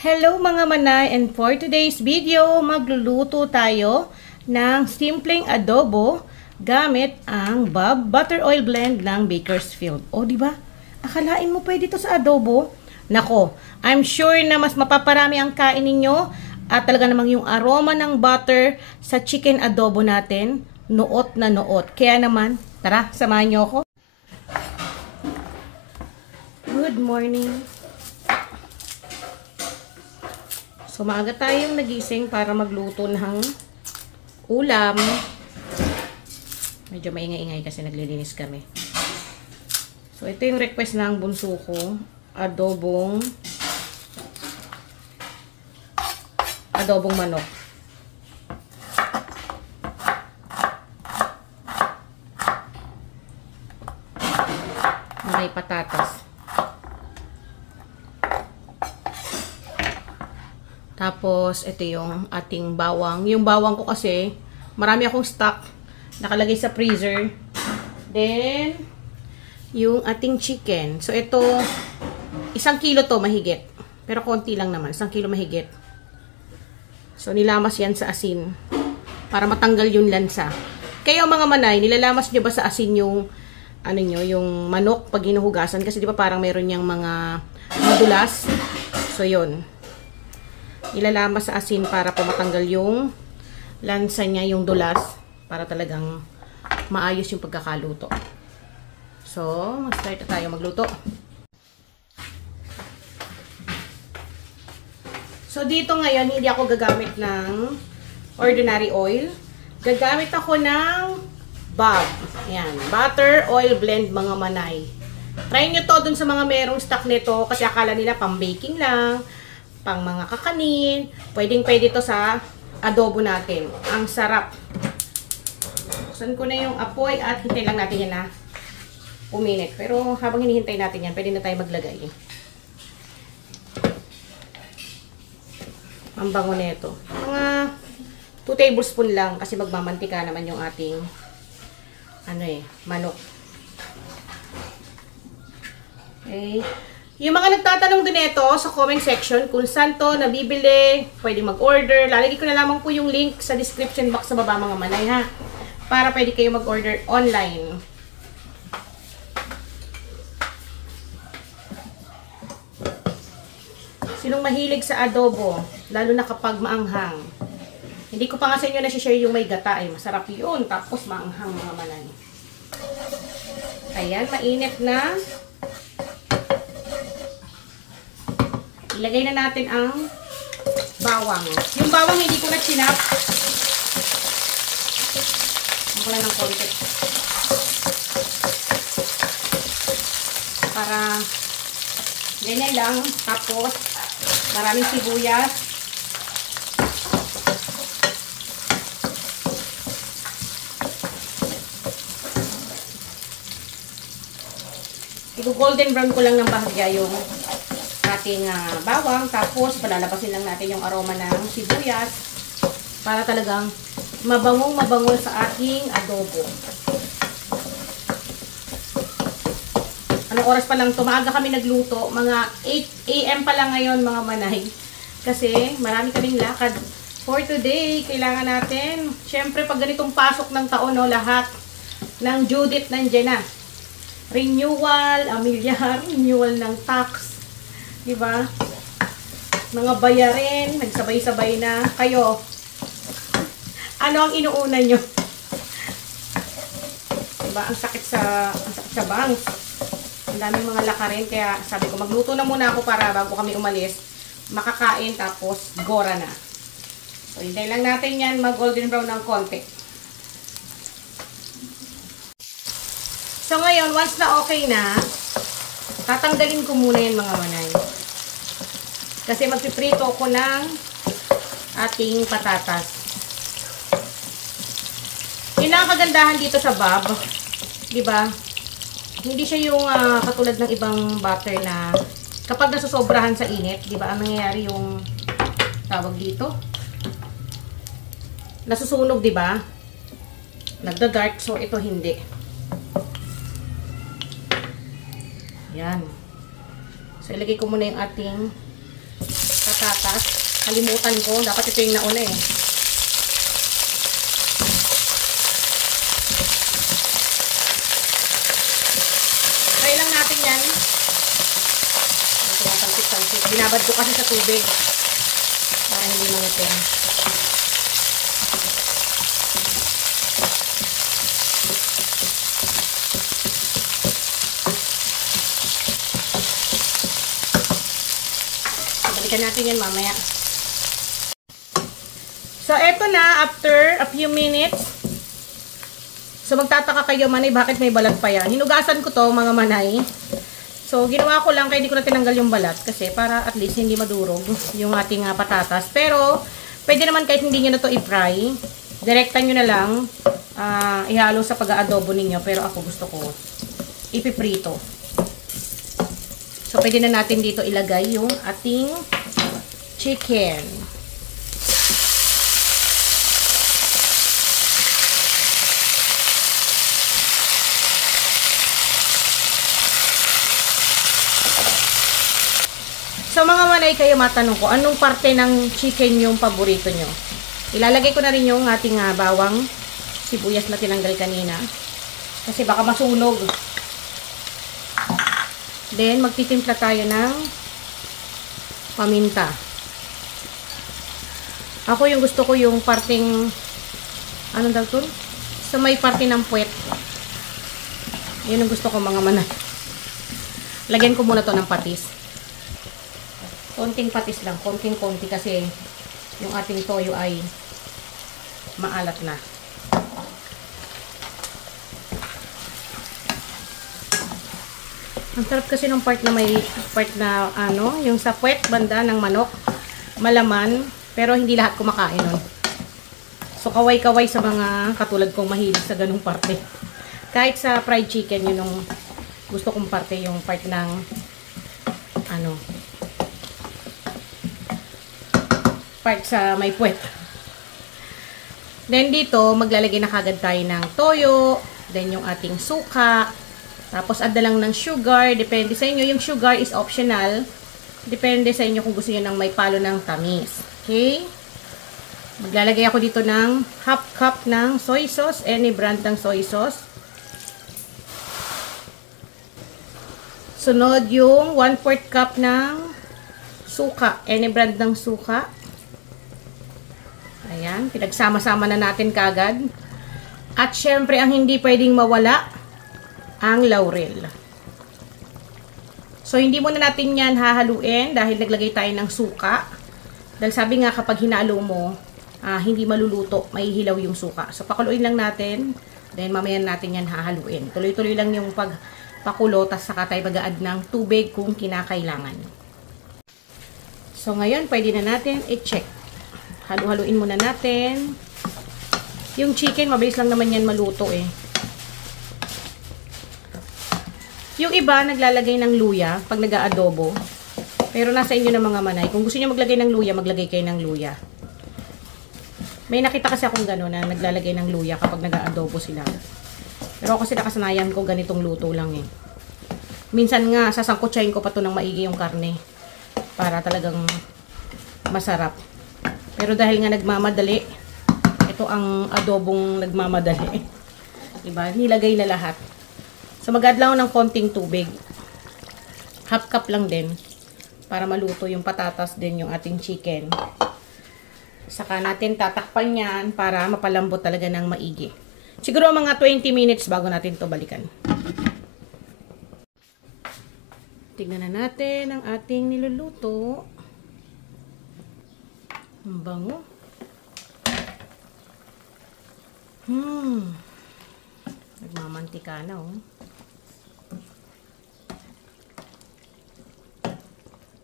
Hello mga manay, and for today's video, magluluto tayo ng simpleng adobo gamit ang Bob Butter Oil Blend ng Bakersfield. O, di ba? Akalain mo pwede ito sa adobo? Nako, I'm sure na mas mapaparami ang kain ninyo at talaga namang yung aroma ng butter sa chicken adobo natin, nuot na nuot. Kaya naman, tara, samahan niyo ako. Good morning. So, maaga tayong nagising para magluto ng ulam. Medyo maingay-ingay kasi naglilinis kami. So, ito yung request ng bunso ko. Adobong manok. May patatas. Tapos, ito yung ating bawang. Yung bawang ko kasi, marami akong stock. Nakalagay sa freezer. Then, yung ating chicken. So, ito, 1 kilo to mahigit. Pero konti lang naman. 1 kilo mahigit. So, nilamas yan sa asin. Para matanggal yung lansa. Kayo mga manay, nilalamas nyo ba sa asin yung, yung manok pag hinuhugasan? Kasi di ba parang meron niyang mga madulas. So, yun. Ilalamas sa asin para po matanggal yung lansa niya, yung dulas, para talagang maayos yung pagkakaluto. So, mag-start na tayo magluto. So, dito ngayon, hindi ako gagamit ng ordinary oil. Gagamit ako ng Bob. Ayan, Butter Oil Blend mga manay. Try nyo to dun sa mga merong stock nito kasi akala nila pang baking lang, pang mga kakanin. Pwedeng-pwede to sa adobo natin. Ang sarap. Saan ko na yung apoy at hintay lang natin yan na uminit. Pero habang hinihintay natin yan, pwede na tayo maglagay. Ang bango nito. Mga 2 tablespoon lang kasi magmamantika naman yung ating manok. Okay. Yung mga nagtatanong din ito sa comment section kung saan to nabibili, pwede mag-order. Lalagay ko na lamang po yung link sa description box sa baba mga manay ha. Para pwede kayo mag-order online. Sinong mahilig sa adobo, lalo na kapag maanghang. Hindi ko pa nga sa inyo na-share yung may gata eh. Masarap yun, tapos maanghang mga manay. Ayan, mainit na. Ilagay na natin ang bawang. Yung bawang hindi ko na chinap. Ako lang ng konti. Para ganyan lang. Tapos, maraming sibuyas. I-golden brown ko lang ng bahagya yung ating bawang, tapos palalabasin lang natin yung aroma ng sibuyas para talagang mabangong-mabango sa ating adobo. Anong oras pa lang ito? Maaga kami nagluto. Mga 8 AM pa lang ngayon mga manay. Kasi marami kaming lakad for today. Kailangan natin, syempre pag ganitong pasok ng taon, no, lahat ng due date nandiyan na. Renewal, amilyar, renewal ng tax. Diba? Mga bayarin, nagsabay-sabay na. Kayo, ano ang inuuna nyo? Diba? Ang sakit sa bangs. Ang daming mga lakarin. Kaya sabi ko, magluto na muna ako para bago kami umalis, makakain tapos gora na. So, hintay lang natin yan mag-golden brown ng konti. So, ngayon, once na okay na, tatanggalin ko muna yan mga manay. Kasi magpiprito ko ng ating patatas. Yun ang kagandahan dito sa Bob. Diba? Hindi siya yung katulad ng ibang butter na kapag nasusobrahan sa init, diba? Ang nangyayari yung tawag dito. Nasusunog, diba? Nagda-dark. So, ito hindi. Yan. So, ilagay ko muna yung ating patatas. Kalimutan ko. Dapat ito yung nauna eh. Try lang natin yan. Sampit-sampit. Binabad ko kasi sa tubig. Para hindi mangitim. Balikan natin yan mamaya. So, eto na, after a few minutes. So, magtataka kayo, manay, bakit may balat pa yan? Hinugasan ko to, mga manay. So, ginawa ko lang, kaya hindi ko na tinanggal yung balat. Kasi, para at least hindi madurog yung ating patatas. Pero, pwede naman kahit hindi nyo na to i-fry. Direktan nyo na lang. Ihalo sa pag-aadobo ninyo. Pero ako gusto ko ipiprito. So, pwede na natin dito ilagay yung ating chicken. So, mga manay, kayo matanong ko, anong parte ng chicken yung paborito nyo? Ilalagay ko na rin yung ating bawang, sibuyas na tinanggal kanina. Kasi baka masunog. Then, magtitimpla tayo ng paminta. Ako yung gusto ko yung parteng, anong daw to? So, may parte ng puwet. Yun ang gusto ko, mga manay. Lagyan ko muna to ng patis. Konting patis lang, konting-konti kasi yung ating toyo ay maalat na. Ang sarap kasi ng part na may part na yung sa puwet banda ng manok, malaman, pero hindi lahat kumakain nun. So kaway-kaway sa mga katulad kong mahilig sa ganung parte. Kahit sa fried chicken, yun yung gusto kong parte, yung part ng part sa may puwet. Then dito, maglalagay na kagad tayo ng toyo, then yung ating suka, tapos add na lang ng sugar, depende sa inyo. Yung sugar is optional, depende sa inyo kung gusto niyo ng may palo ng tamis. Okay? Maglalagay ako dito ng half cup ng soy sauce, any brand ng soy sauce. Sunod yung 1/4 cup ng suka, any brand ng suka. Ayan, pinagsama-sama na natin kagad. At syempre, ang hindi pwedeng mawala, ang laurel. So, hindi muna natin yan hahaluin dahil naglagay tayo ng suka. Dahil sabi nga, kapag hinalo mo, hindi maluluto, mahihilaw yung suka. So, pakuluin lang natin. Then, mamaya natin yan hahaluin. Tuloy-tuloy lang yung pagpakulo, tas saka tayo mag-a-add ng tubig kung kinakailangan. So, ngayon, pwede na natin i-check. Halu-haluin muna natin. Yung chicken, mabilis lang naman yan maluto eh. Yung iba, naglalagay ng luya pag nag-aadobo. Pero nasa inyo na mga manay. Kung gusto niyo maglagay ng luya, maglagay kayo ng luya. May nakita kasi akong gano'n na naglalagay ng luya kapag nag-aadobo sila. Pero kasi nakasanayan ko ganitong luto lang eh. Minsan nga, sasangkutsahin ko pa to ng maigi yung karne. Para talagang masarap. Pero dahil nga nagmamadali, ito ang adobong nagmamadali. Diba? Nilagay na lahat. So, mag-add lang ng konting tubig. Half cup lang din. Para maluto yung patatas din yung ating chicken. Saka natin tatakpan yan para mapalambot talaga ng maigi. Siguro mga 20 minutes bago natin to balikan. Tignan na natin ang ating niluluto. Ang bango. Nagmamantika na oh.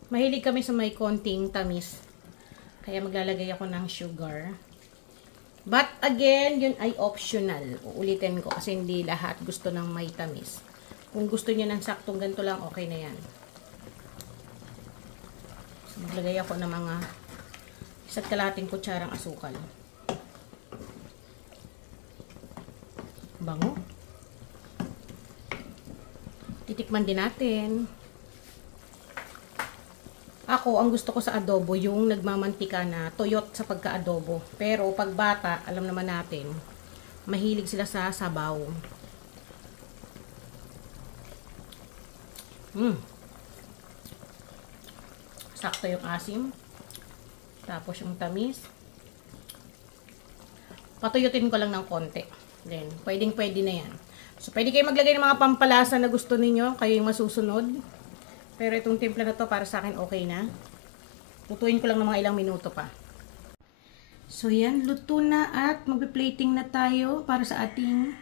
Mahilig kami sa may konting tamis. Kaya maglalagay ako ng sugar. But again, yun ay optional. Uulitin ko kasi hindi lahat gusto ng may tamis. Kung gusto niyo ng saktong ganito lang, okay na yan. So, maglagay ako ng mga 1 kalahating kutsarang asukal. Bango. Titikman din natin. ako, ang gusto ko sa adobo, yung nagmamantika na tuyot sa pagka-adobo. Pero pag bata, alam naman natin, mahilig sila sa sabaw. Sakto yung asim. Tapos yung tamis. Patuyutin ko lang ng konti. Then, pwedeng-pwede na yan. So, pwede kayo maglagay ng mga pampalasa na gusto ninyo. Kayo yung masusunod. Pero itong timpla na to para sa akin okay na. Lutuin ko lang ng mga ilang minuto pa. So, yan. Luto na at magpe-plating na tayo para sa ating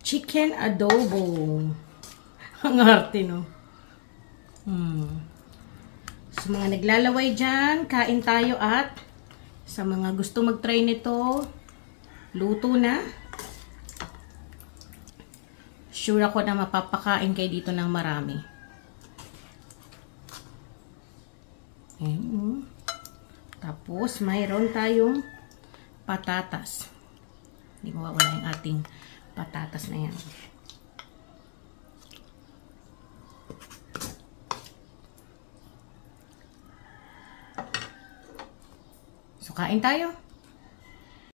chicken adobo. Ang arte, no? Sa mga naglalaway dyan, kain tayo at sa mga gusto mag-try nito, luto na. Sure ako na mapapakain kayo dito ng marami. Ayan. Tapos, mayroon tayong patatas. Hindi mawawala yung ating patatas na yan. So, kain tayo.